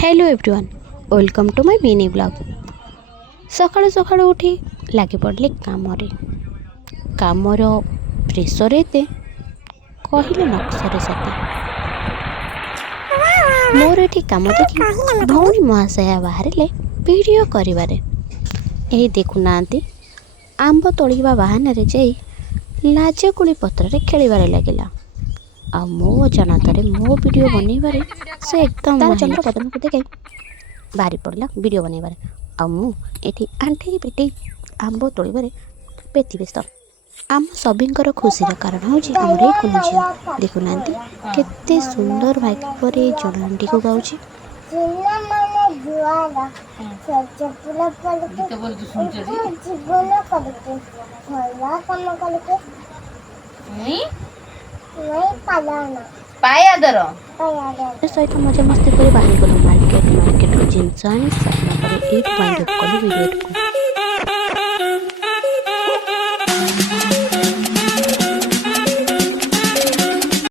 Hello everyone, welcome to my mini blog. सकाळु सकाळु उठी लगी पड़े कामर प्रेसर एते कहले नक्सरे सते मोर एठी काम देखी भौणी महाशया बाहर वीडियो करिवारे एही देखुना आंब तोड़िबा बहाना रे जाई लाजकुली पत्र रे खेलिबारे लागिला। आ मो अजानतारे मो वीडियो बनैबारे से एकदम तार चंद्र बदन को देखे बाहरी पड़ला वीडियो बनैबारे। आ मु एठी आंठे पेटे आंब तोड़िबारे व्यस्त। आम सभिंकर खुशीर कारण हूँ आमर ये कुनु झील देखुना केते सुंदर भाग्य जनाटी को गाँची। सहित मजा मस्ती कर बाहरी गलु मार्केट जिनस आनी सारा वीडियो